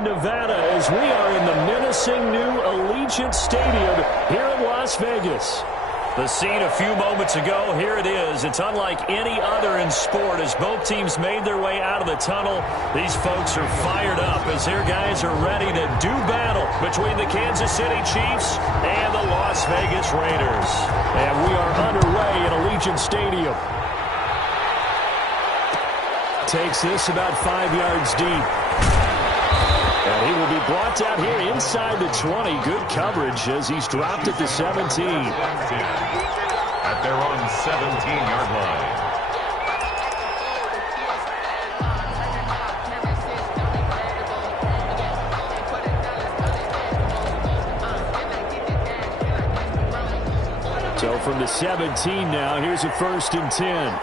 Northern Nevada as we are in the menacing new Allegiant Stadium here in Las Vegas. The scene a few moments ago, here it is. It's unlike any other in sport as both teams made their way out of the tunnel. These folks are fired up as their guys are ready to do battle between the Kansas City Chiefs and the Las Vegas Raiders. And we are underway at Allegiant Stadium. Takes this about 5 yards deep. And he will be brought down here inside the 20. Good coverage as he's dropped at the 17. At their own 17-yard line. So from the 17 now, here's a 1st and 10.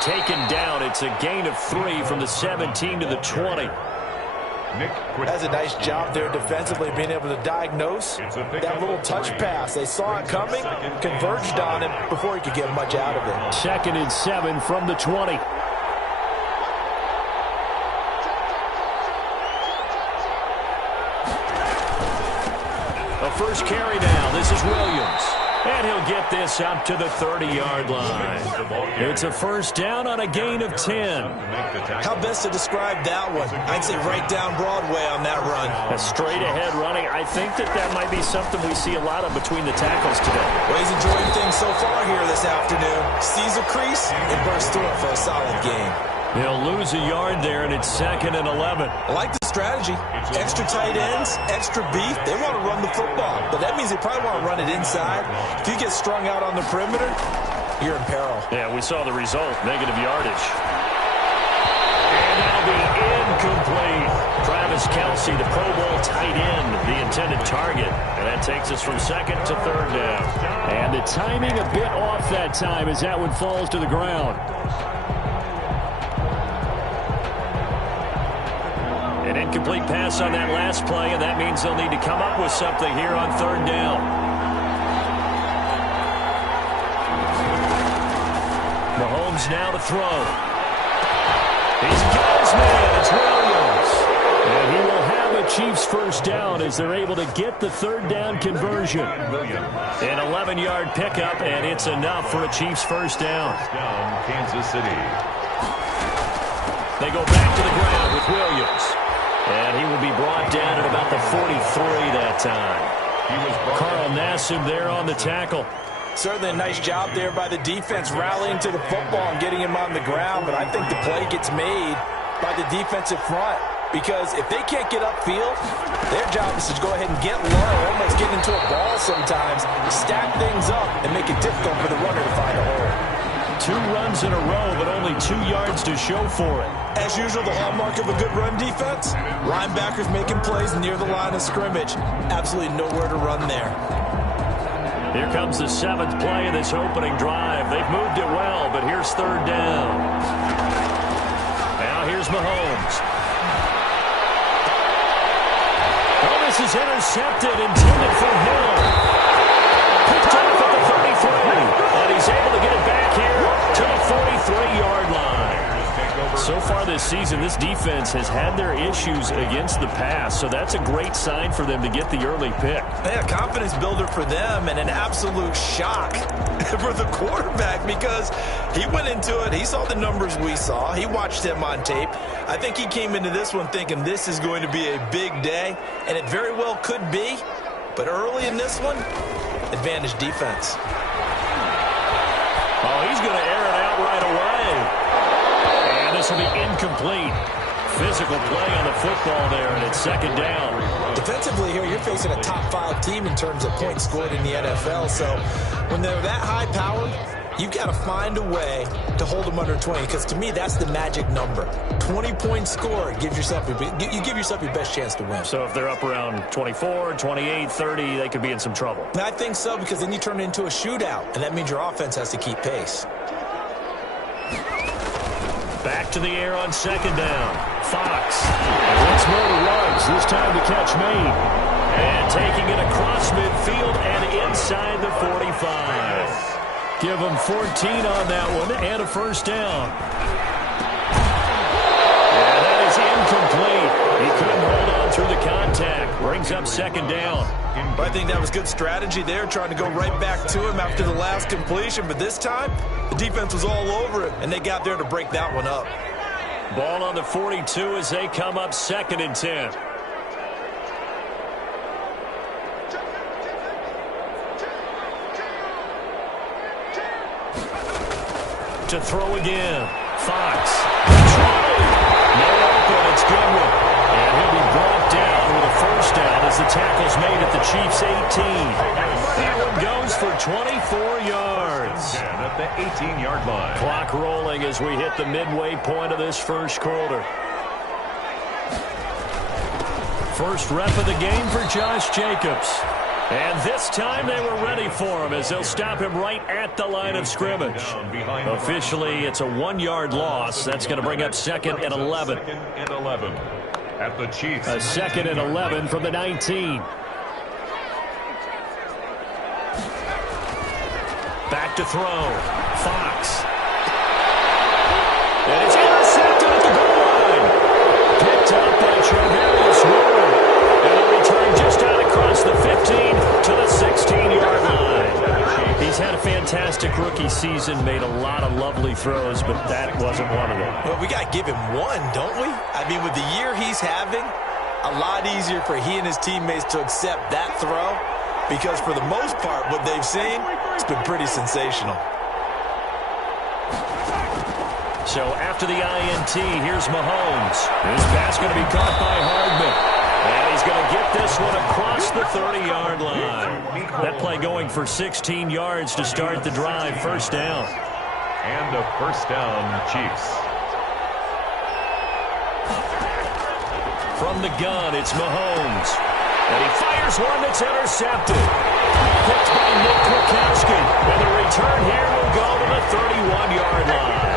Taken down. It's a gain of 3 from the 17 to the 20. That's a nice job there defensively, being able to diagnose that little touch pass. They saw it coming, converged on him before he could get much out of it. 2nd and 7 from the 20. A first carry now. This is Williams. And he'll get this up to the 30-yard line. It's a first down on a gain of 10. How best to describe that one? I'd say right down Broadway on that run. A straight-ahead running. I think that might be something we see a lot of between the tackles today. Well, he's enjoying things so far here this afternoon. Sees a crease and bursts through it for a solid gain. They'll lose a yard there, and it's 2nd and 11. I like the strategy. Extra tight ends, extra beef. They want to run the football, but that means they probably want to run it inside. If you get strung out on the perimeter, you're in peril. Yeah, we saw the result, negative yardage. And that'll be incomplete. Travis Kelce, the Pro Bowl tight end, the intended target. And that takes us from 2nd to 3rd down. And the timing a bit off that time as that one falls to the ground. An incomplete pass on that last play, and that means they'll need to come up with something here on 3rd down. Mahomes now to throw. He's got his man. It's Williams. And he will have a Chiefs first down as they're able to get the 3rd down conversion. An 11-yard pickup, and it's enough for a Chiefs first down. Kansas City. They go back to the ground with Williams. And he will be brought down at about the 43 that time. Carl Nassib there on the tackle. Certainly a nice job there by the defense rallying to the football and getting him on the ground. But I think the play gets made by the defensive front. Because if they can't get upfield, their job is to go ahead and get low, almost get into a ball sometimes, stack things up, and make it difficult for the runner to find a hole. 2 runs in a row, but only 2 yards to show for it. As usual, the hallmark of a good run defense, linebackers making plays near the line of scrimmage. Absolutely nowhere to run there. Here comes the 7th play of this opening drive. They've moved it well, but here's 3rd down. Now here's Mahomes. Oh, this is intercepted, intended for Hill. Picked off at the 33. And he's able to get it back here to the 43-yard line. So far this season, this defense has had their issues against the pass, so that's a great sign for them to get the early pick. Yeah, confidence builder for them and an absolute shock for the quarterback because he went into it. He saw the numbers we saw. He watched him on tape. I think he came into this one thinking this is going to be a big day, and it very well could be. But early in this one, advantage defense. Oh, he's going to air it out right away. And this will be incomplete. Physical play on the football there, and it's 2nd down. Defensively here, you're facing a top 5 team in terms of points scored in the NFL. So when they're that high powered, you've got to find a way to hold them under 20, because to me, that's the magic number. 20 points scored gives yourself you give yourself your best chance to win. So if they're up around 24, 28, 30, they could be in some trouble. And I think so, because then you turn it into a shootout, and that means your offense has to keep pace. Back to the air on 2nd down. Fox. Once more to Ruggs, this time to catch Maine. And taking it across midfield and inside the 45. Give him 14 on that one and a first down. And that is incomplete. He couldn't hold on through the contact. Brings up second down. I think that was good strategy there, trying to go right back to him after the last completion. But this time, the defense was all over it, and they got there to break that one up. Ball on the 42 as they come up 2nd and 10. To throw again. Fox. No open. It's Goodwin. And he'll be brought down with a first down as the tackle's made at the Chiefs' 18. That one goes for 24 yards. At the 18-yard line. Clock rolling as we hit the midway point of this first quarter. First rep of the game for Josh Jacobs. And this time they were ready for him as they'll stop him right at the line of scrimmage. Officially, it's a 1-yard loss. That's going to bring up 2nd and 11. At the Chiefs. A 2nd and 11 from the 19. Back to throw. Fox. And it's intercepted at the goal line. Picked up by Trevarius Ward. And a return just out across the 15 to the 16-yard line. He's had a fantastic rookie season, made a lot of lovely throws, but that wasn't one of them. Well, we got to give him one, don't we? I mean, with the year he's having, a lot easier for he and his teammates to accept that throw because for the most part, what they've seen, it's been pretty sensational. So after the INT, here's Mahomes. This pass going to be caught by Hardman. And he's going to get this one across the 30-yard line. That play going for 16 yards to start the drive. First down. And a first down, Chiefs. From the gun, it's Mahomes. And he fires one that's intercepted. Picked by Nick Kwiatkowski. And the return here will go to the 31-yard line.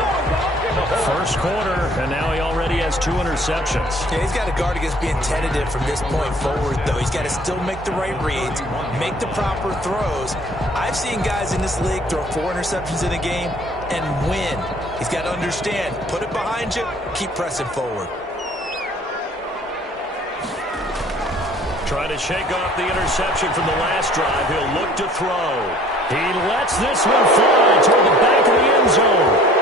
First quarter, and now he already has 2 interceptions. Yeah, he's got to guard against being tentative from this point forward, though. He's got to still make the right reads, make the proper throws. I've seen guys in this league throw 4 interceptions in a game and win. He's got to understand, put it behind you, keep pressing forward. Trying to shake off the interception from the last drive. He'll look to throw. He lets this one fly toward the back of the end zone.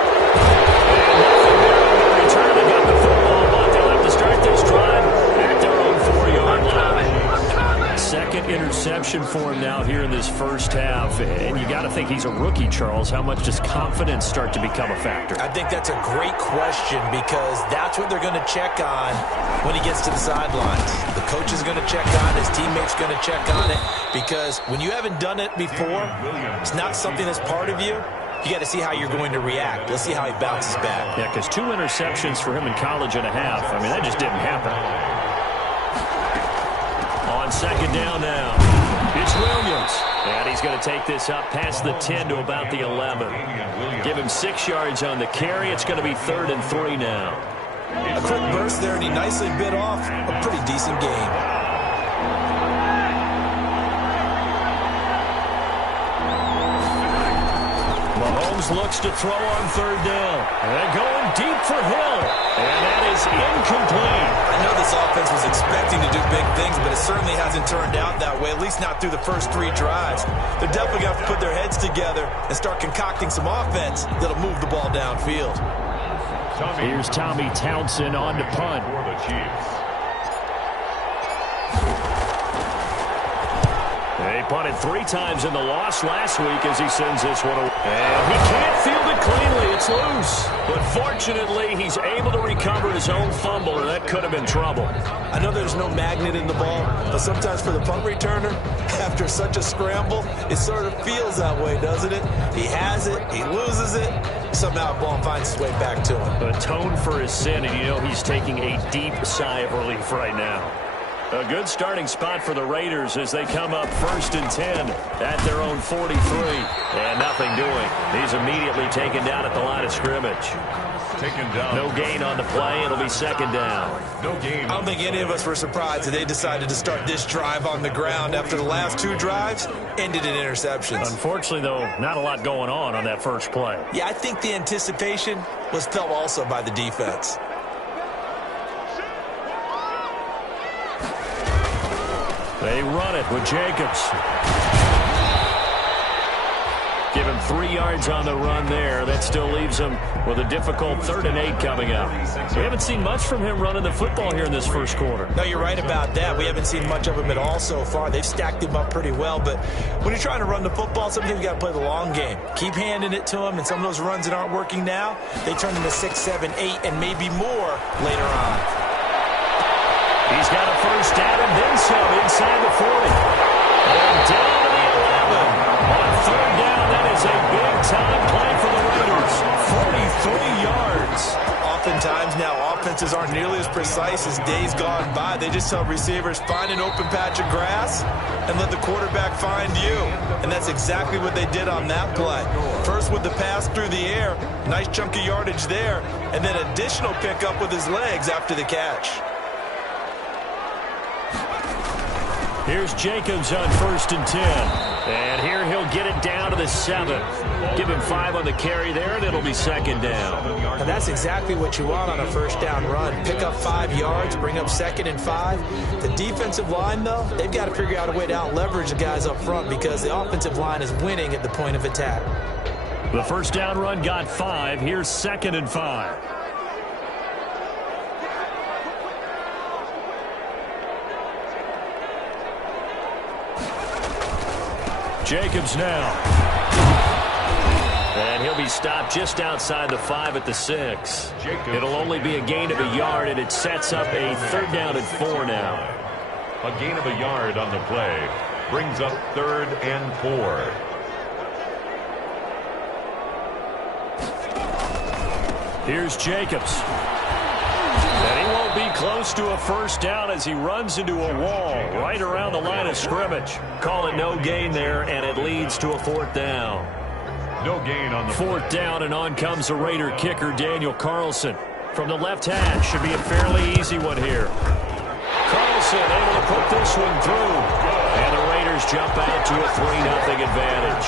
And nothing there on the return. They got the football, but they'll have to start this drive at their own 4-yard line. Second interception for him now here in this first half. And you got to think he's a rookie, Charles. How much does confidence start to become a factor? I think that's a great question because that's what they're going to check on when he gets to the sidelines. The coach is going to check on it. His teammates going to check on it because when you haven't done it before, it's not something that's part of you. You got to see how you're going to react. Let's see how he bounces back. Yeah, because 2 interceptions for him in college and a half. I mean, that just didn't happen. On second down now, it's Williams. And he's going to take this up past the 10 to about the 11. Give him 6 yards on the carry. It's going to be 3rd and 3 now. A quick burst there, and he nicely bit off a pretty decent game. Mahomes looks to throw on 3rd down. And they're going deep for Hill. And that is incomplete. I know this offense was expecting to do big things, but it certainly hasn't turned out that way, at least not through the first 3 drives. They're definitely going to have to put their heads together and start concocting some offense that'll move the ball downfield. Here's Tommy Townsend on to punt. For the Chiefs. They punted 3 times in the loss last week as he sends this one away. And he can't field it cleanly. It's loose. But fortunately, he's able to recover his own fumble, or that could have been trouble. I know there's no magnet in the ball, but sometimes for the punt returner, after such a scramble, it sort of feels that way, doesn't it? He has it, he loses it, somehow the ball finds its way back to him. Atone for his sin, and you know he's taking a deep sigh of relief right now. A good starting spot for the Raiders as they come up 1st and 10 at their own 43. And nothing doing. He's immediately taken down at the line of scrimmage. taken down. No gain on the play. It'll be second down. No gain. I don't think any of us were surprised that they decided to start this drive on the ground after the last two drives ended in interceptions. Unfortunately, though, not a lot going on that first play. Yeah, I think the anticipation was felt also by the defense. They run it with Jacobs. Give him 3 yards on the run there. That still leaves him with a difficult 3rd and 8 coming up. We haven't seen much from him running the football here in this first quarter. No, you're right about that. We haven't seen much of him at all so far. They've stacked him up pretty well, but when you're trying to run the football, sometimes you got to play the long game. Keep handing it to him, and some of those runs that aren't working now, they turn into 6, 7, 8, and maybe more later on. He's got a first down and then some inside the 40. And down to the 11. On 3rd down, that is a big-time play for the Raiders. 43 yards. Oftentimes now, offenses aren't nearly as precise as days gone by. They just tell receivers, find an open patch of grass and let the quarterback find you. And that's exactly what they did on that play. First with the pass through the air, nice chunk of yardage there, and then additional pickup with his legs after the catch. Here's Jacobs on 1st and 10. And here he'll get it down to the 7. Give him 5 on the carry there, and it'll be second down. And that's exactly what you want on a first down run. Pick up 5 yards, bring up 2nd and 5. The defensive line, though, they've got to figure out a way to out-leverage the guys up front because the offensive line is winning at the point of attack. The first down run got 5. Here's 2nd and 5. Jacobs now. And he'll be stopped just outside the 5 at the 6. It'll only be a gain of a yard, and it sets up a 3rd down and 4 now. A gain of a yard on the play brings up 3rd and 4. Here's Jacobs. And he won't be close to a first down as he runs into a wall right around the line of scrimmage. Call it no gain there, and it leads to a 4th down. No gain on the 4th down, and on comes the Raider kicker, Daniel Carlson. From the left hash, should be a fairly easy one here. Carlson able to put this one through. And the Raiders jump out to a 3-0 advantage.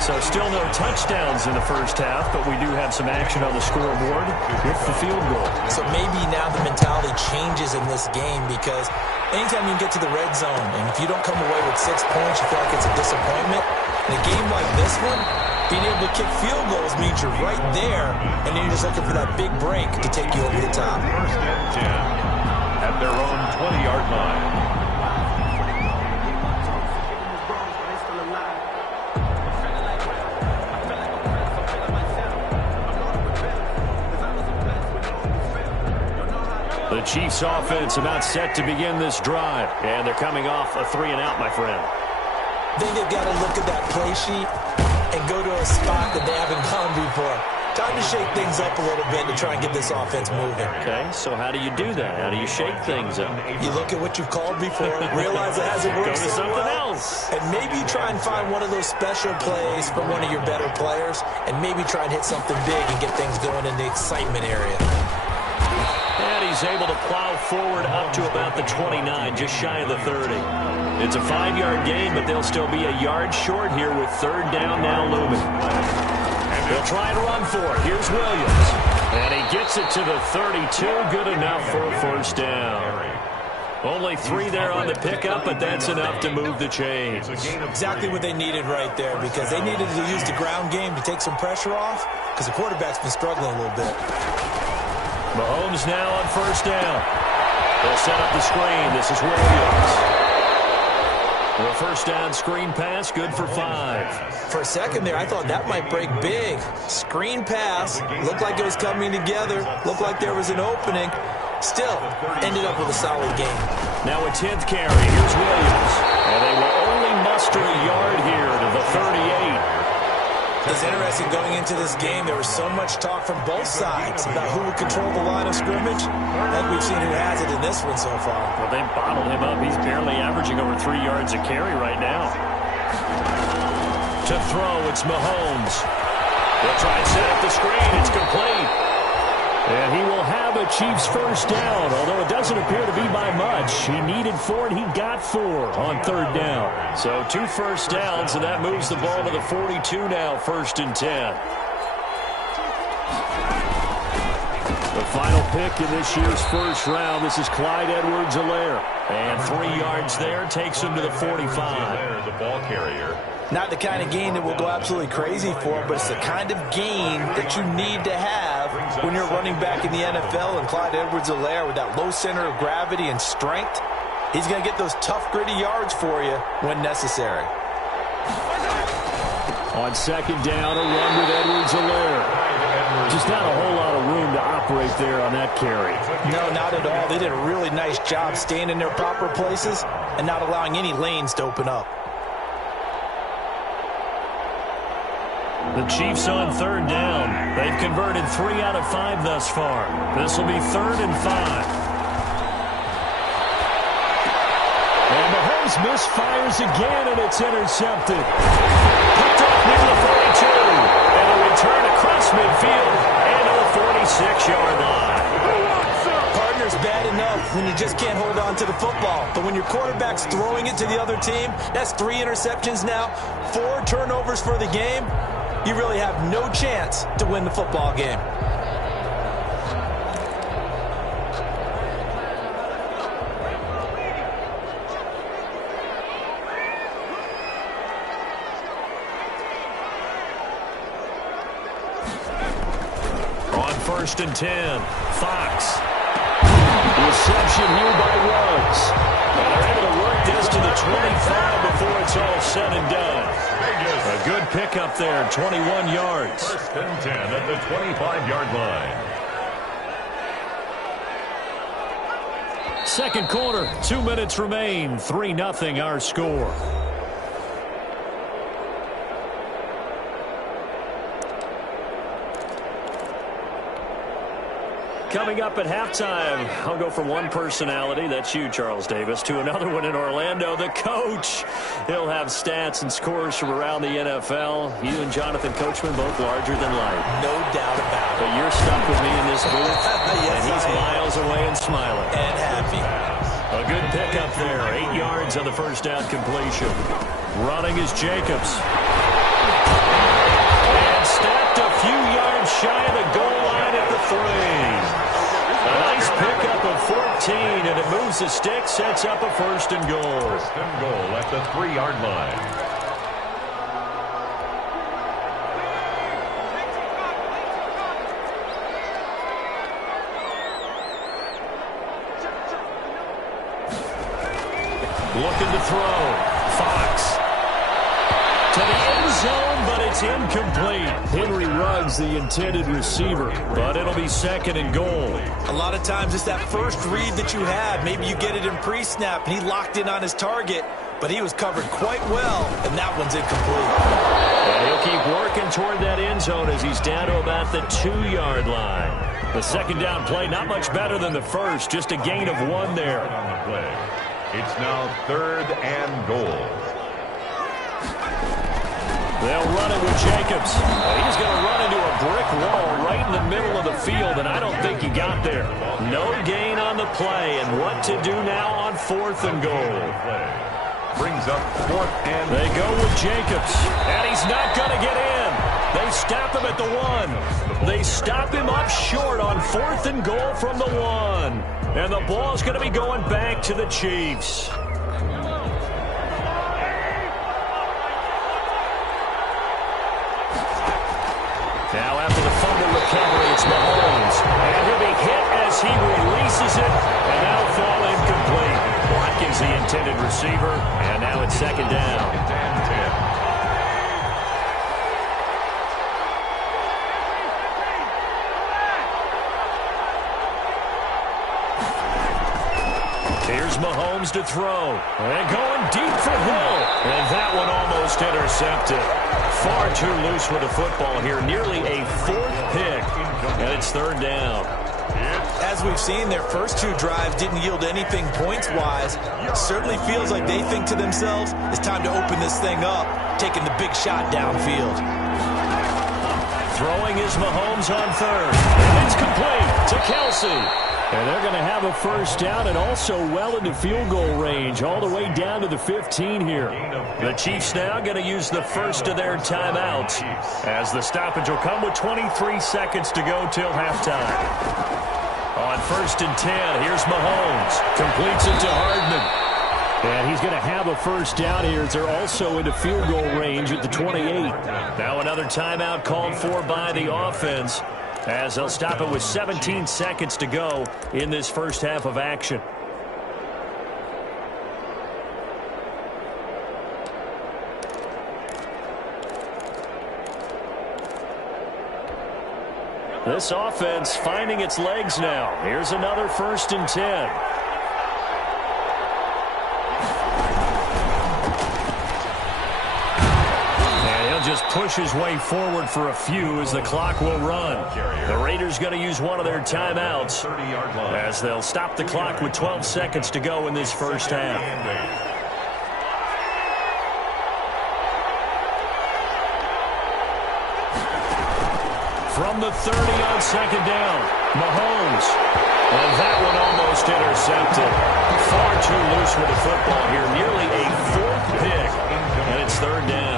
So still no touchdowns in the first half, but we do have some action on the scoreboard with the field goal. So maybe now the mentality changes in this game because anytime you get to the red zone and if you don't come away with 6 points, you feel like it's a disappointment. In a game like this one, being able to kick field goals means you're right there, and then you're just looking for that big break to take you over the top. 1st and 10 at their own 20-yard line. The Chiefs offense about set to begin this drive. And they're coming off a 3-and-out, my friend. I think they've got to look at that play sheet and go to a spot that they haven't gone before. Time to shake things up a little bit to try and get this offense moving. Okay, so how do you do that? How do you shake things up? You look at what you've called before, realize it hasn't worked Go to so something well, else. and maybe you try and find one of those special plays from one of your better players, and maybe try and hit something big and get things going in the excitement area. And he's able to plow forward up to about the 29, just shy of the 30. It's a 5-yard gain, but they'll still be a yard short here with 3rd down now looming. They'll try and run for it. Here's Williams. And he gets it to the 32. Good enough for a 1st down. Only 3 there on the pickup, but that's enough to move the chains. Exactly what they needed right there because they needed to use the ground game to take some pressure off because the quarterback's been struggling a little bit. Mahomes now on 1st down. They'll set up the screen. This is Williams. A 1st down screen pass, good for 5. For a second there, I thought that might break big. Screen pass, looked like it was coming together, looked like there was an opening. Still, ended up with a solid game. Now a 10th carry, here's Williams. And they will only muster a yard here to the 38. It's interesting going into this game, there was so much talk from both sides about who would control the line of scrimmage. Like we've seen who has it in this one so far. Well, they bottled him up. He's barely averaging over 3 yards a carry right now. To throw, it's Mahomes. They'll try and set up the screen. It's complete. And he will have a Chiefs first down, although it doesn't appear to be by much. He needed 4, and he got 4 on third down. So 2 first downs, and that moves the ball to the 42 now, 1st and 10. The final pick in this year's first round, this is Clyde Edwards-Helaire. And 3 yards there takes him to the 45. The ball carrier. Not the kind of gain that will go absolutely crazy for, but it's the kind of gain that you need to have when you're running back in the NFL. And Clyde Edwards-Helaire, with that low center of gravity and strength, he's going to get those tough, gritty yards for you when necessary. On second down, a run with Edwards-Helaire. Just not a whole lot of room to operate there on that carry. No, not at all. They did a really nice job staying in their proper places and not allowing any lanes to open up. The Chiefs on third down. They've converted 3 out of 5 thus far. This will be 3rd and 5. And Mahomes misfires again, and it's intercepted. Picked off near the 42. And a return across midfield and to the 46-yard line. Partner's bad enough when you just can't hold on to the football. But when your quarterback's throwing it to the other team, that's 3 interceptions now, 4 turnovers for the game. You really have no chance to win the football game. On 1st and 10, Fox. Reception here by Ruggs. And they're able to work this to the 25 before it's all said and done. A good pickup there, 21 yards. 1st and 10 at the 25-yard line. Second quarter, 2 minutes remain, 3-0 our score. Coming up at halftime, I'll go from one personality, that's you, Charles Davis, to another one in Orlando, the coach. He'll have stats and scores from around the NFL. You and Jonathan Coachman both larger than life. No doubt about it. But you're stuck with me in this booth, Yes, and he's miles away and smiling. And happy. A good pickup there, 8 yards on the first down completion. Running is Jacobs. And snapped a few yards shy of the goal line at the 3. A nice pickup of 14, and it moves the stick, sets up a 1st and goal. 1st and goal at the 3-yard line. Looking to throw. Fox. To the end zone, but it's incomplete. Henry Ruggs, the intended receiver, but it'll be 2nd and goal. A lot of times it's that first read that you have. Maybe you get it in pre-snap, and he locked in on his target, but he was covered quite well, and that one's incomplete. And he'll keep working toward that end zone as he's down to about the 2-yard line. The second down play, not much better than the first, just a gain of 1 there. On the play. It's now 3rd and goal. They'll run it with Jacobs. He's going to run into a brick wall right in the middle of the field, and I don't think he got there. No gain on the play, and what to do now on 4th and goal. Brings up 4th and... They go with Jacobs, and he's not going to get in. They stop him at the 1. They stop him up short on 4th and goal from the 1. And the ball's going to be going back to the Chiefs. Now after the fumble recovery, it's Mahomes. And he'll be hit as he releases it, and that'll fall incomplete. Watkins, the intended receiver, and now it's 2nd down. Here's Mahomes to throw. And going deep for Hill. And that one almost intercepted. Far too loose with the football here. Nearly a 4th pick. And it's 3rd down. As we've seen, their first 2 drives didn't yield anything points-wise. It certainly feels like they think to themselves, it's time to open this thing up, taking the big shot downfield. Throwing is Mahomes on 3rd. And it's complete to Kelsey. And they're going to have a first down and also well into field goal range, all the way down to the 15 here. The Chiefs now going to use the first of their timeouts, as the stoppage will come with 23 seconds to go till halftime. On 1st and 10, here's Mahomes. Completes it to Hardman. And he's going to have a first down here as they're also into field goal range at the 28. Now another timeout called for by the offense, as they'll stop it with 17 seconds to go in this first half of action. This offense finding its legs now. Here's another 1st and 10. Just push his way forward for a few as the clock will run. The Raiders going to use one of their timeouts as they'll stop the clock with 12 seconds to go in this first half. From the 30 on 2nd down, Mahomes. And that one almost intercepted. Far too loose with the football here. Nearly a 4th pick. And it's 3rd down.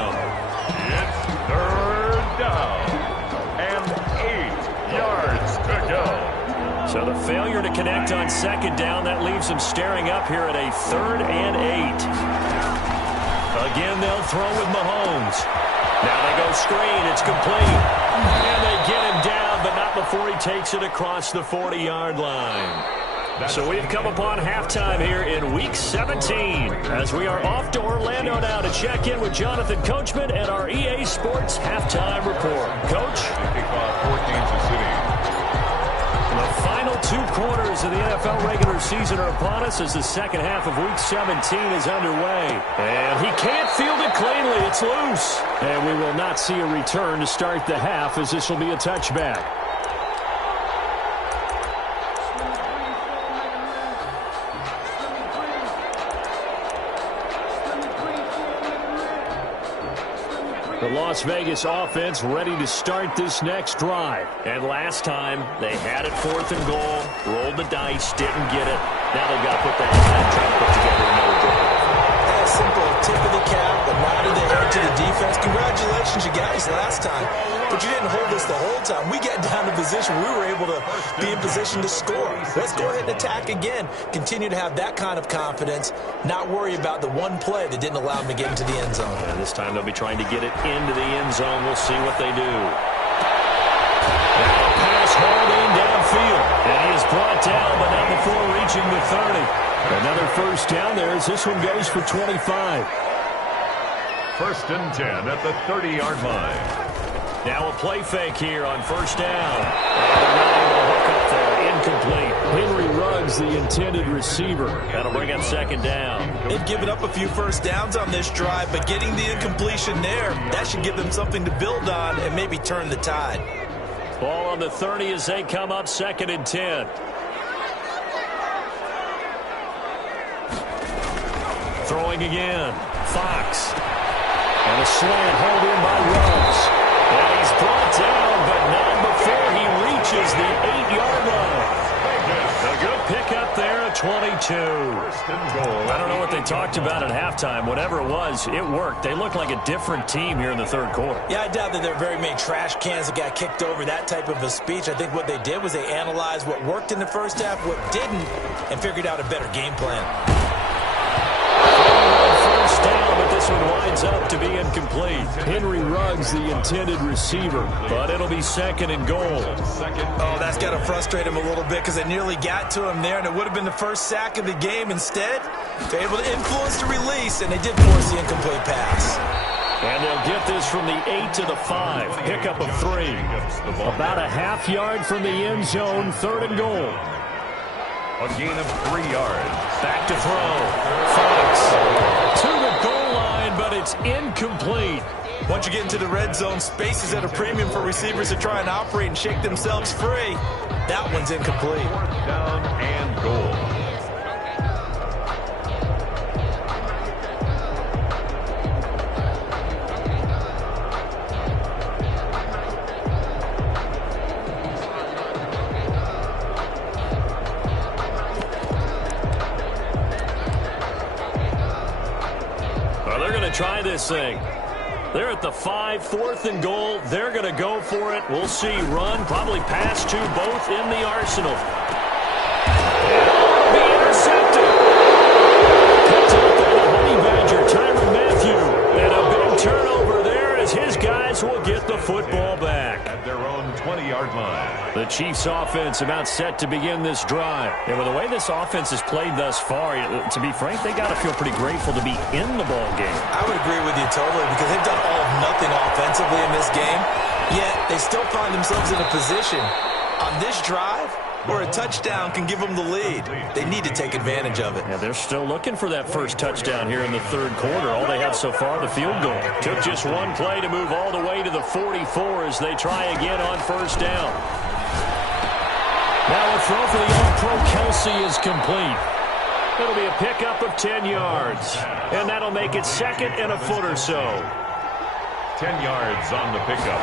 And 8 yards to go. So the failure to connect on 2nd down, that leaves them staring up here at a 3rd and 8. Again, they'll throw with Mahomes. Now they go screen. It's complete. And they get him down, but not before he takes it across the 40-yard line. So we've come upon halftime here in Week 17 as we are off to Orlando now to check in with Jonathan Coachman and our EA Sports Halftime Report. Coach? The final 2 quarters of the NFL regular season are upon us as the second half of Week 17 is underway. And he can't field it cleanly. It's loose. And we will not see a return to start the half, as this will be a touchback. The Las Vegas offense ready to start this next drive. And last time, they had it 4th and goal, rolled the dice, didn't get it. Now they've got to put that and try to put together another drive. A simple tip of the cap, a nod of the head to the defense. Congratulations, you guys, last time. But you didn't hold us the whole time. We got down to position. We were able to be in position to score. Let's go ahead and attack again. Continue to have that kind of confidence. Not worry about the one play that didn't allow them to get into the end zone. And this time they'll be trying to get it into the end zone. We'll see what they do. Now a pass hauled in downfield. And he is brought down, but not before reaching the 30. Another first down there as this one goes for 25. 1st and 10 at the 30-yard line. Now a play fake here on 1st down. And they're not able to hook up there. Incomplete. Henry Ruggs, the intended receiver. That'll bring up 2nd down. They've given up a few first downs on this drive, but getting the incompletion there, that should give them something to build on and maybe turn the tide. Ball on the 30 as they come up 2nd and 10. Throwing again. Fox. And a slant hauled in by Ruggs. And he's brought down, but not before he reaches the 8-yard line. A good pickup there at 22. I don't know what they talked about at halftime. Whatever it was, it worked. They look like a different team here in the 3rd quarter. Yeah, I doubt that there are very many trash cans that got kicked over, that type of a speech. I think what they did was they analyzed what worked in the first half, what didn't, and figured out a better game plan. First down, but this one winds up to be incomplete. Henry Ruggs, the intended receiver, but it'll be 2nd and goal. Oh, that's got to frustrate him a little bit because they nearly got to him there, and it would have been the first sack of the game. Instead, they're able to influence the release, and they did force the incomplete pass. And they'll get this from the 8 to the 5. Pickup of 3. About a half yard from the end zone, 3rd and goal. A gain of 3 yards. Back to throw. Fox to the goal line, but it's incomplete. Once you get into the red zone, space is at a premium for receivers to try and operate and shake themselves free. That one's incomplete. 4th down and goal. try this thing. They're at the 5, 4th and goal. They're going to go for it. We'll see. Run, probably pass to both in the arsenal. And it'll be intercepted. Picked up by the Honey Badger, Tyrann Mathieu. And a big turnover there as his guys will get the football back. At their own 20-yard line. The Chiefs offense about set to begin this drive. And with the way this offense has played thus far, to be frank, they got to feel pretty grateful to be in the ball game. I would agree with you totally because they've done all of nothing offensively in this game, yet they still find themselves in a position on this drive where a touchdown can give them the lead. They need to take advantage of it. Yeah, they're still looking for that first touchdown here in the third quarter. All they have so far, the field goal. Took just one play to move all the way to the 44 as they try again on first down. Now a throw for the All-Pro Kelsey is complete. It'll be a pickup of 10 yards. And that'll make it second and a foot or so. 10 yards on the pickup.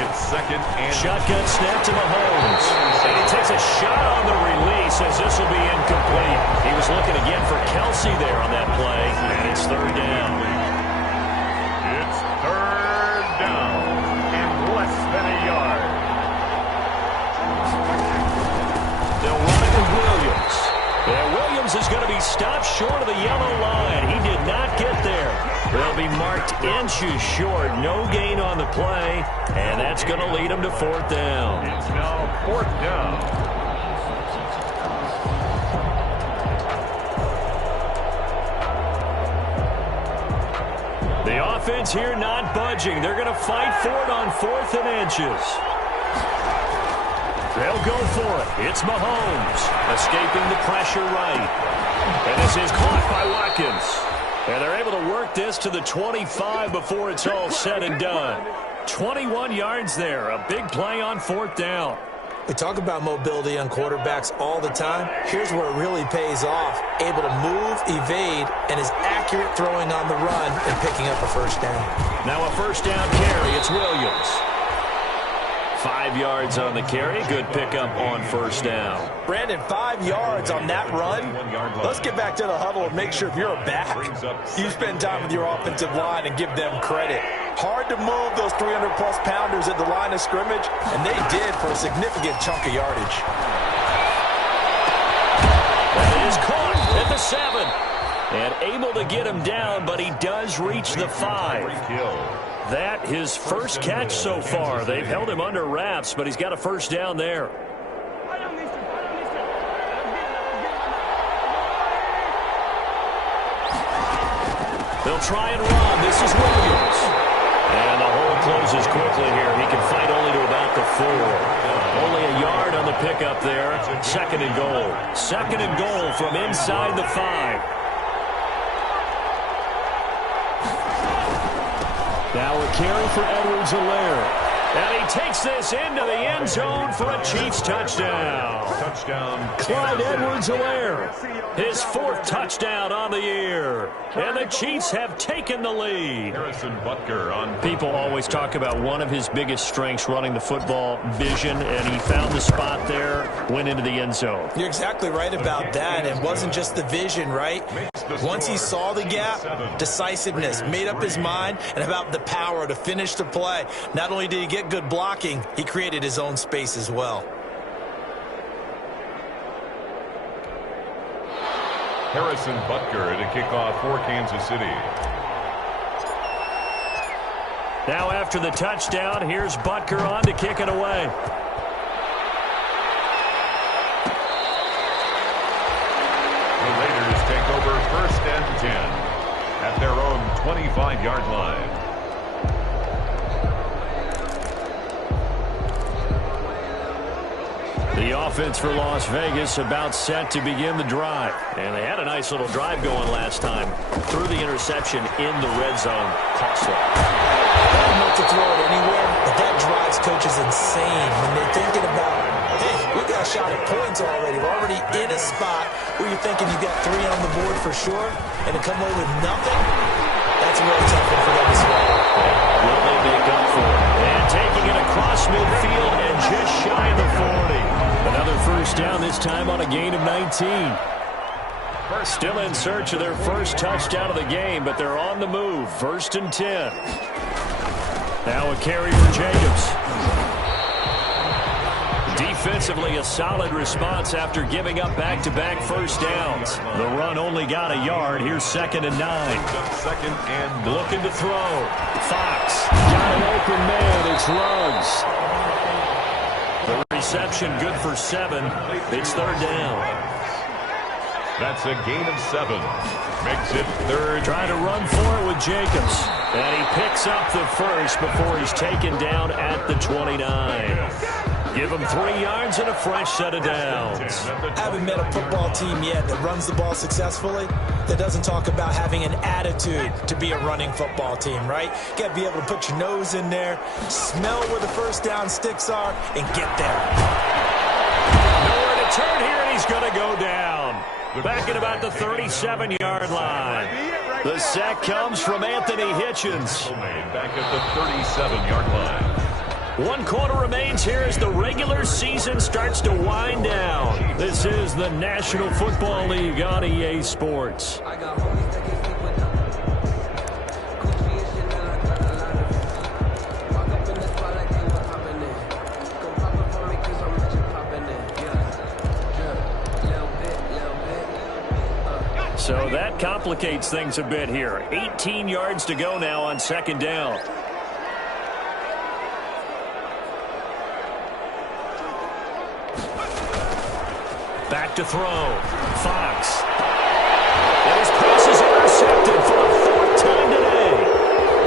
It's second and... Shotgun snap to Mahomes. And he takes a shot on the release as this will be incomplete. He was looking again for Kelsey there on that play. And it's third down. It's third down and less than a yard. They'll run it with Williams. And Williams is going to be stopped short of the yellow line. He did not get there. They'll be marked inches short. No gain on the play. And that's going to lead them to fourth down. It's now fourth down. The offense here not budging. They're going to fight for it on 4th and inches. They'll go for it. It's Mahomes escaping the pressure right. And this is caught by Watkins. And they're able to work this to the 25 before it's all said and done. 21 yards there. A big play on fourth down. We talk about mobility on quarterbacks all the time. Here's where it really pays off. Able to move, evade, and is accurate throwing on the run and picking up a first down. Now a first down carry. It's Williams. 5 yards on the carry. Good pickup on first down. Brandon, 5 yards on that run. Let's get back to the huddle and make sure if you're a back, you spend time with your offensive line and give them credit. Hard to move those 300-plus pounders at the line of scrimmage, and they did for a significant chunk of yardage. That is caught at the 7. And able to get him down, but he does reach the 5. That his first catch so far. They've held him under wraps, but he's got a first down there. They'll try and run. This is Williams. And the hole closes quickly here. He can fight only to about the 4. Only a yard on the pickup there. Second and goal. Second and goal from inside the 5. Now a carry for Edwards-Helaire. And he takes this into the end zone for a Chiefs touchdown. Touchdown. Clyde Edwards-Helaire, his 4th touchdown on the year. And the Chiefs have taken the lead. Harrison Butker on. People always talk about one of his biggest strengths running the football, vision, and he found the spot there, went into the end zone. You're exactly right about that. It wasn't just the vision, right? Once he saw the gap, decisiveness, made up his mind, and about the power to finish the play. Not only did he get good blocking, he created his own space as well. Harrison Butker to kick off for Kansas City. Now after the touchdown, here's Butker on to kick it away. The Raiders take over first and 10 at their own 25-yard line. The offense for Las Vegas about set to begin the drive. And they had a nice little drive going last time. Threw the interception in the red zone. Costly. Not to throw it anywhere, but that drives coaches insane when they're thinking about, hey, we got a shot at points already. We're already in a spot where you're thinking you got 3 on the board for sure, and to come away with nothing, that's a really tough one for them to swallow. Will they make up for it? And taking it across midfield and just shy of the 40. Another first down, this time on a gain of 19. Still in search of their first touchdown of the game, but they're on the move. 1st and 10. Now a carry for Jacobs. Defensively, a solid response after giving up back-to-back first downs. The run only got a yard. Here's 2nd and 9. Looking to throw. Fox got an open man. It's Ruggs. The reception good for 7. It's 3rd down. That's a gain of 7. Makes it 3rd. Trying to run for it with Jacobs. And he picks up the first before he's taken down at the 29. Give him 3 yards and a fresh set of downs. I haven't met a football team yet that runs the ball successfully that doesn't talk about having an attitude to be a running football team, right? You got to be able to put your nose in there, smell where the first down sticks are, and get there. Nowhere to turn here, and he's going to go down. Back at about the 37-yard line. The sack comes from Anthony Hitchens. Back at the 37-yard line. 1 quarter remains here as the regular season starts to wind down. This is the National Football League on EA Sports. So that complicates things a bit here. 18 yards to go now on 2nd down. Back to throw. Fox. And his pass is intercepted for the 4th time today.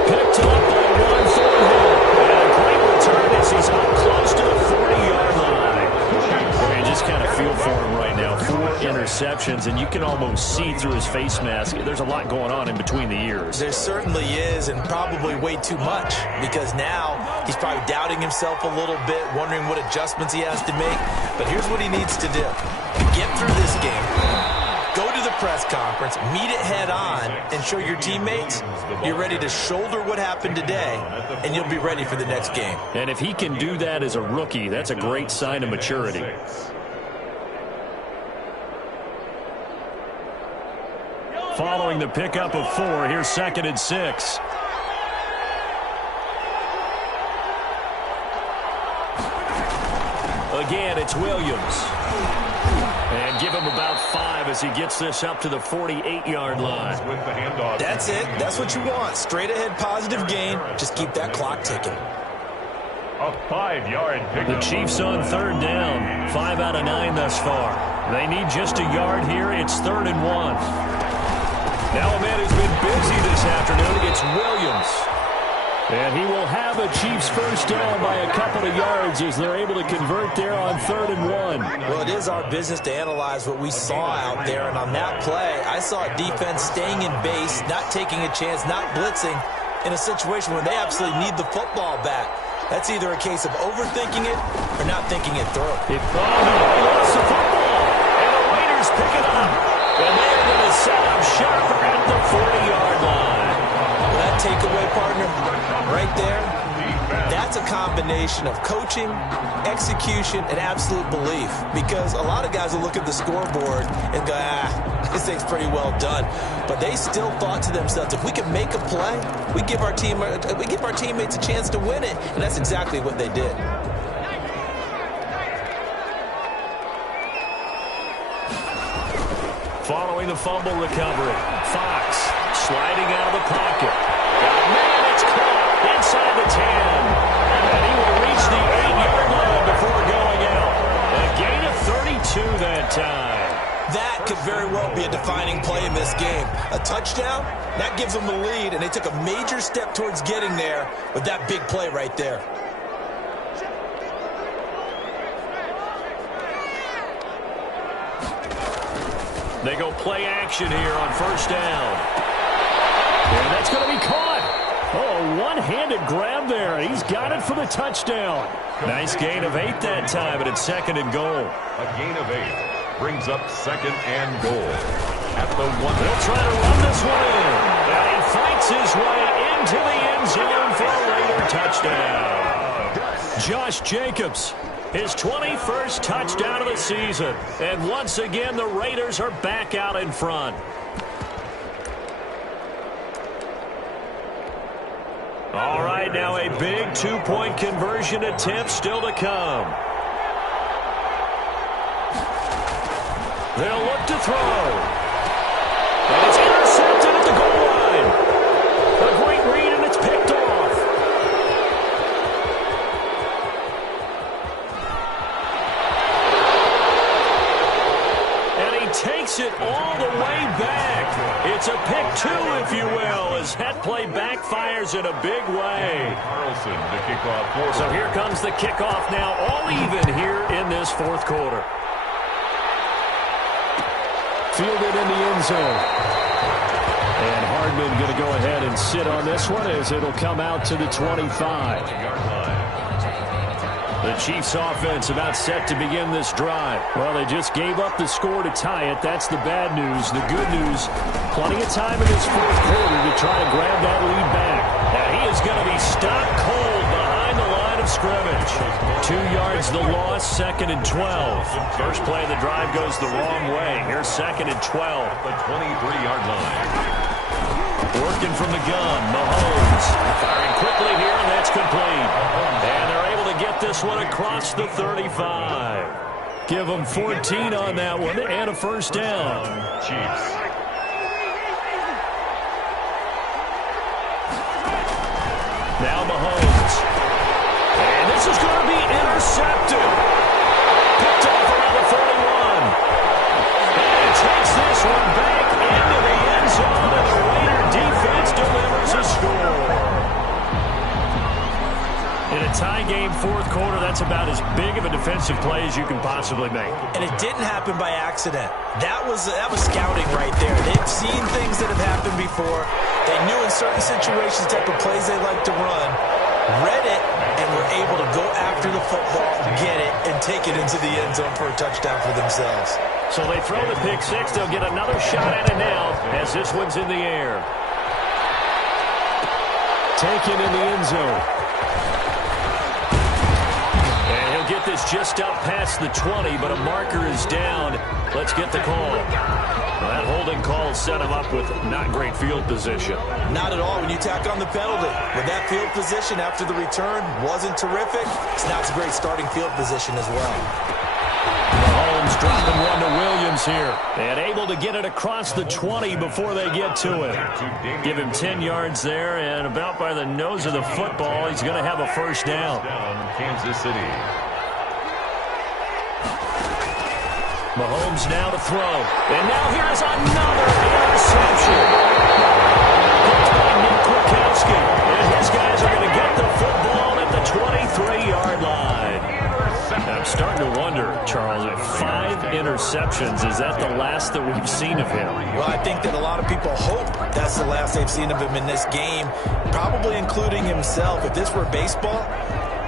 Picked up by Juan Thornhill. And a great return as he's up close to the 40-yard line. You just kind of feel for him right now. 4 interceptions, and you can almost see through his face mask. There's a lot going on in between the ears. There certainly is, and probably way too much, because now he's probably doubting himself a little bit, wondering what adjustments he has to make. But here's what he needs to do. Get through this game, go to the press conference, meet it head on, and show your teammates you're ready to shoulder what happened today, and you'll be ready for the next game. And if he can do that as a rookie, that's a great sign of maturity. Following the pickup of 4, here's 2nd and 6. Again, it's Williams. And give him about 5 as he gets this up to the 48-yard line. That's it. That's what you want. Straight ahead positive gain. Just keep that clock ticking. A 5-yard pickup. The Chiefs on 3rd down. 5 out of 9 thus far. They need just a yard here. It's 3rd and 1. Now a man who's been busy this afternoon. It's Williams. And he will have a Chiefs first down by a couple of yards as they're able to convert there on 3rd and 1. Well, it is our business to analyze what we saw out there. And on that play, I saw a defense staying in base, not taking a chance, not blitzing in a situation where they absolutely need the football back. That's either a case of overthinking it or not thinking it through. He lost the football. And the Raiders pick it up. And they're going to set up sharper at the 40-yard line. That takeaway, partner, right there, that's a combination of coaching, execution, and absolute belief. Because a lot of guys will look at the scoreboard and go, this thing's pretty well done. But they still thought to themselves, if we can make a play, we give our teammates a chance to win it. And that's exactly what they did. Following the fumble recovery, Fox sliding out of the pocket. Man, it's caught inside the 10. And he will reach the 8-yard line before going out. A gain of 32 that time. That could very well be a defining play in this game. A touchdown, that gives them the lead, and they took a major step towards getting there with that big play right there. They go play action here on 1st down. And that's going to be caught. Oh, one-handed grab there. He's got it for the touchdown. Nice gain of 8 that time, and it's 2nd and goal. A gain of 8 brings up 2nd and goal. At the 1. They'll try to run this one in. And he fights his way into the end zone for a Raider touchdown. Josh Jacobs His 21st touchdown of the season. And once again, the Raiders are back out in front. All right, now a big two-point conversion attempt still to come. They'll look to throw. And it's intercepted at the goal line. A great read, and it's picked off. And he takes it all the way back. It's a pick two, if you will, as that play backfires in a big way. Carlson to kick off. So here comes the kickoff now, all even here in this fourth quarter. Fielded in the end zone. And Hardman going to go ahead and sit on this one as it'll come out to the 25. The Chiefs offense about set to begin this drive. Well, they just gave up the score to tie it. That's the bad news. The good news, plenty of time in this fourth quarter to try to grab that lead back. Now he is going to be stopped cold behind the line of scrimmage. 2 yards the loss, 2nd and 12. First play of the drive goes the wrong way. Here's 2nd and 12. The 23-yard line. Working from the gun, Mahomes firing quickly here, and that's complete. And they're able to get this one across the 35. Give them 14 on that one and a first down. Chiefs. Now Mahomes. And this is going to be intercepted. Picked off around the 41. And he takes this one back into the end zone, and the Raider defense delivers a score. In a tie game fourth quarter, that's about as big of a defensive play as you can possibly make. And it didn't happen by accident. That was scouting right there. They've seen things that have happened before. They knew in certain situations the type of plays they like to run, read it, and were able to go after the football, get it, and take it into the end zone for a touchdown for themselves. So they throw the pick six. They'll get another shot at it now as this one's in the air. Taken in the end zone. And he'll get this just up past the 20, but a marker is down. Let's get the call. Well, that holding call set him up with not great field position. Not at all when you tack on the penalty. With that field position after the return wasn't terrific, so now it's a great starting field position as well. Mahomes dropping one to Williams here. And able to get it across the 20 before they get to it. Give him 10 yards there, and about by the nose of the football, he's going to have a first down. Kansas City. Mahomes now to throw. And now here's another interception. Picked by Nick Kwiatkowski. And his guys are going to get the football at the 23-yard line. I'm starting to wonder, Charles, if 5 interceptions, is that the last that we've seen of him? Well, I think that a lot of people hope that's the last they've seen of him in this game, probably including himself. If this were baseball,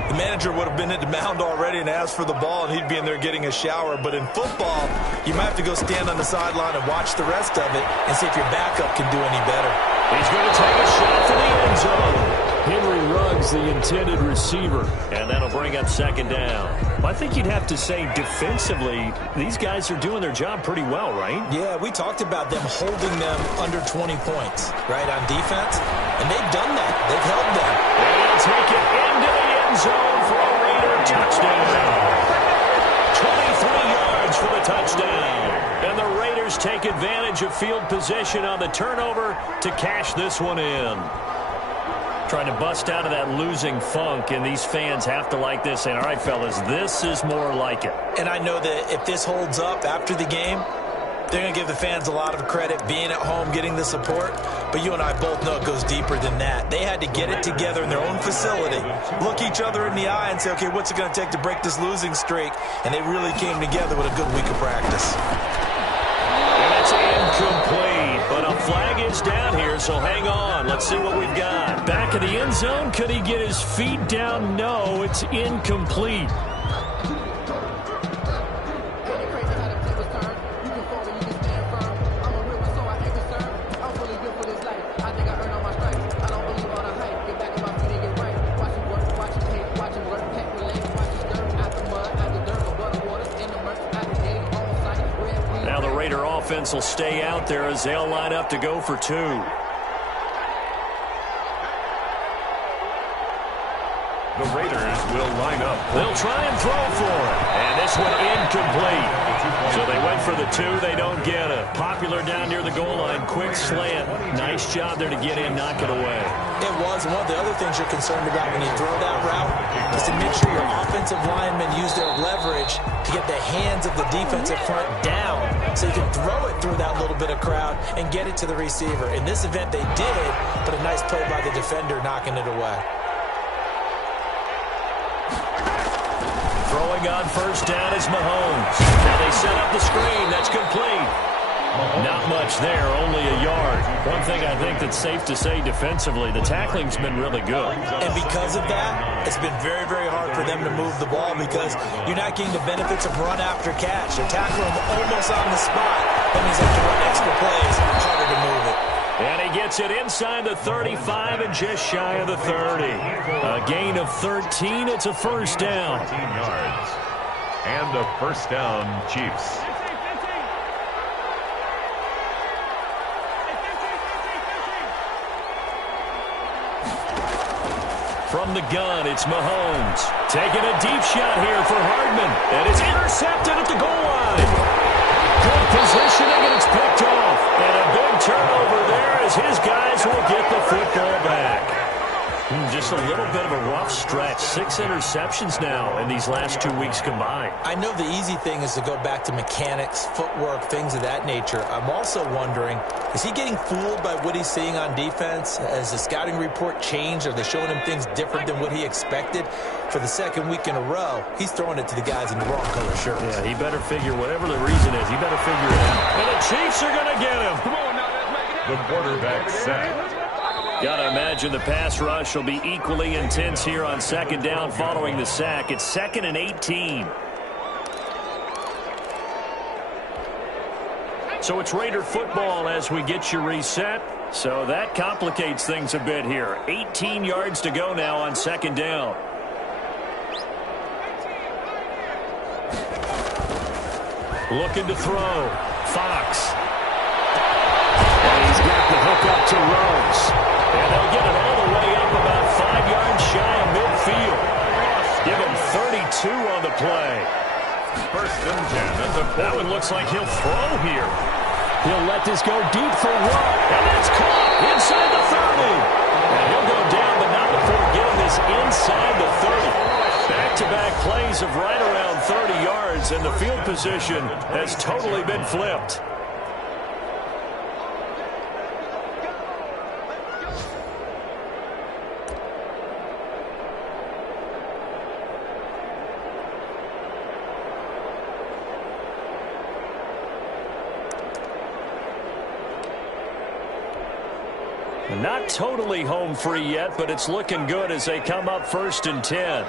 the manager would have been at the mound already and asked for the ball, and he'd be in there getting a shower. But in football, you might have to go stand on the sideline and watch the rest of it and see if your backup can do any better. He's going to take a shot for the end zone. Henry Ruggs, the intended receiver, and that'll bring up second down. Well, I think you'd have to say defensively, these guys are doing their job pretty well, right? Yeah, we talked about them holding them under 20 points, right, on defense, and they've done that. They've held them. And he'll take it into the end zone for a Raider touchdown. 23 yards for the touchdown. And the Raiders take advantage of field position on the turnover to cash this one in. Trying to bust out of that losing funk, and these fans have to like this. And all right, fellas, this is more like it. And I know that if this holds up after the game, they're going to give the fans a lot of credit, being at home, getting the support. But you and I both know it goes deeper than that. They had to get it together in their own facility, look each other in the eye and say, okay, what's it going to take to break this losing streak? And they really came together with a good week of practice. And it's incomplete, but a flag is down here, so hang on. Let's see what we've got. Back in the end zone, could he get his feet down? No, it's incomplete. defense will stay out there as they'll line up to go for two. The Raiders will line up. They'll try and throw for it. And this one incomplete. So they went for the two. They don't get it. Popular down near the goal line. Quick slant. Nice job there to get in, knock it away. It was. One of the other things you're concerned about when you throw that route is to make sure your offensive linemen use their leverage to get the hands of the defensive front down so you can throw it through that little bit of crowd and get it to the receiver. In this event, they did, but a nice play by the defender knocking it away. Throwing on first down is Mahomes. Now they set up the screen. That's complete. Not much there, only a yard. One thing I think that's safe to say defensively, the tackling's been really good. And because of that, it's been very, very hard for them to move the ball because you're not getting the benefits of run after catch. They're tackling them almost on the spot. That means they have to run extra plays, harder to move it. And he gets it inside the 35 and just shy of the 30. A gain of 13. It's a first down. 13 yards. And a first down, Chiefs. From the gun, it's Mahomes. Taking a deep shot here for Hardman. And it's intercepted at the goal line. Good positioning, and it's picked off. And a big turnover there as his guys will get the football back. Just a little bit of a rough stretch. 6 interceptions now in these last 2 weeks combined. I know the easy thing is to go back to mechanics, footwork, things of that nature. I'm also wondering, is he getting fooled by what he's seeing on defense? Has the scouting report changed? Are they showing him things different than what he expected? For the second week in a row, he's throwing it to the guys in the wrong color shirts. Yeah, he better figure, whatever the reason is, he better figure it out. And the Chiefs are going to get him. Come on now, let's make it. The quarterback set. Gotta imagine the pass rush will be equally intense here on second down following the sack. It's 2nd and 18. So it's Raider football as we get you reset. So that complicates things a bit here. 18 yards to go now on second down. Looking to throw. Fox. And he's got the hook up to Rose. And they'll get it all the way up about 5 yards shy of midfield. Give him 32 on the play. First and 10. That one looks like he'll throw here. He'll let this go deep for one. And that's caught inside the 30. And he'll go down, but not before getting this inside the 30. Back-to-back plays of right around 30 yards, and the field position has totally been flipped. Not totally home free yet, but it's looking good as they come up 1st and 10.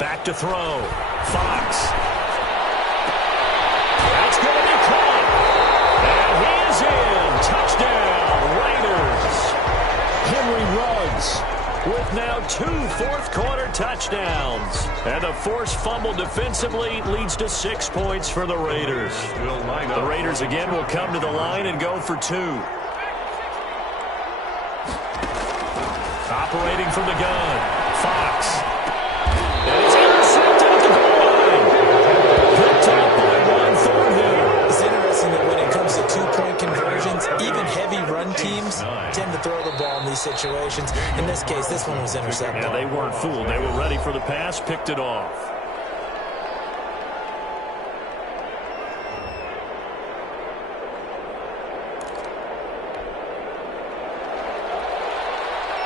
Back to throw. Fox. That's going to be caught. And he is in. Touchdown, Raiders. Henry Ruggs with now 2 fourth-quarter touchdowns. And a forced fumble defensively leads to 6 points for the Raiders. The Raiders again will come to the line and go for 2. Operating from the gun, Fox. And he's intercepted at the goal line. Picked up by Juan Thornhill. It's interesting that when it comes to 2-point conversions, even heavy run teams tend to throw the ball in these situations. In this case, this one was intercepted. Yeah, they weren't fooled. They were ready for the pass, picked it off.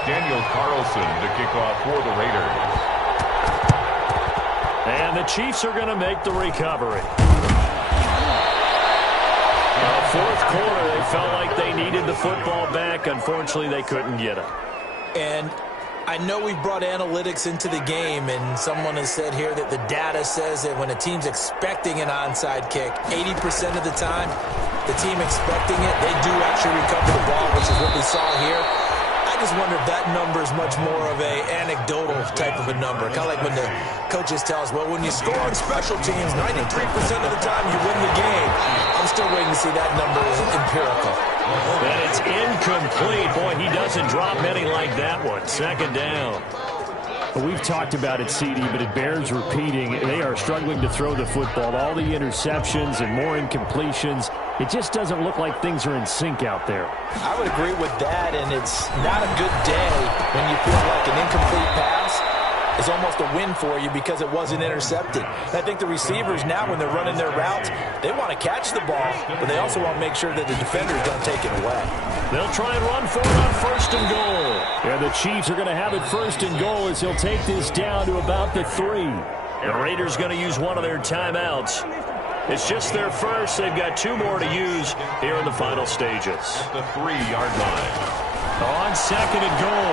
Daniel Carlson to kick off for the Raiders. And the Chiefs are going to make the recovery. Fourth quarter, they felt like they needed the football back. Unfortunately, they couldn't get it. And I know we brought analytics into the game, and someone has said here that the data says that when a team's expecting an onside kick, 80% of the time, the team expecting it, they do actually recover the ball, which is what we saw here. I I just wonder if that number is much more of a anecdotal type of a number. Kind of like when the coaches tell us, well, when you score on special teams, 93% of the time you win the game. I'm still waiting to see that number is empirical. And it's incomplete. Boy, he doesn't drop many like that one. Second down. We've talked about it, CD, but it bears repeating. They are struggling to throw the football. All the interceptions and more incompletions. It just doesn't look like things are in sync out there. I would agree with that, and it's not a good day when you feel like an incomplete pass is almost a win for you because it wasn't intercepted. I think the receivers now, when they're running their routes, they want to catch the ball, but they also want to make sure that the defenders don't take it away. They'll try and run for it on first and goal. Yeah, the Chiefs are going to have it first and goal as he'll take this down to about the 3. The Raiders going to use one of their timeouts. It's just their first. They've got 2 more to use here in the final stages. The 3-yard line. On second and goal,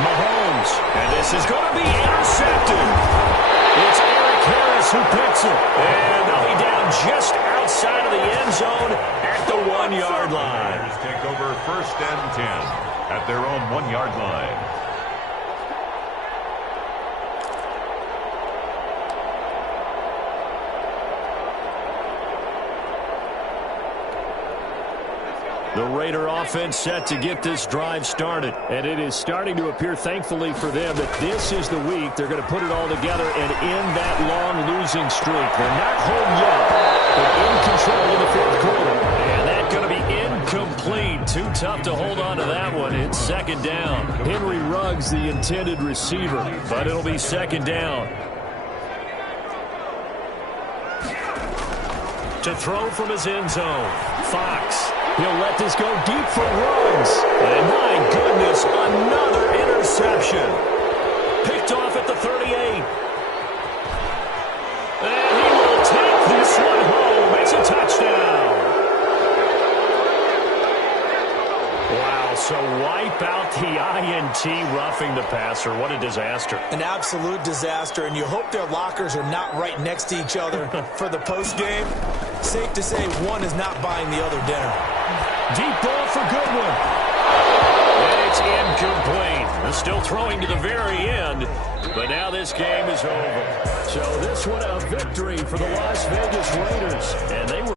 Mahomes. And this is going to be intercepted. It's Eric Harris who picks it. And they'll be down just outside of the end zone at the 1-yard line. Raiders take over first and 10 at their own 1-yard line. The Raider offense set to get this drive started. And it is starting to appear, thankfully for them, that this is the week they're going to put it all together and end that long losing streak. They're not home yet, but in control in the 4th quarter. And that's going to be incomplete. Too tough to hold on to that one. It's second down. Henry Ruggs, the intended receiver. But it'll be second down. To throw from his end zone, Fox. He'll let this go deep for Ruggs. And my goodness, another interception. Picked off at the 38. And he will take this one home. It's a touchdown. Wow, so wipe out the INT roughing the passer. What a disaster. An absolute disaster, and you hope their lockers are not right next to each other for the postgame. Safe to say one is not buying the other dinner. Deep ball for Goodwin. And it's incomplete. They're still throwing to the very end, but now this game is over. So this one a victory for the Las Vegas Raiders. And they were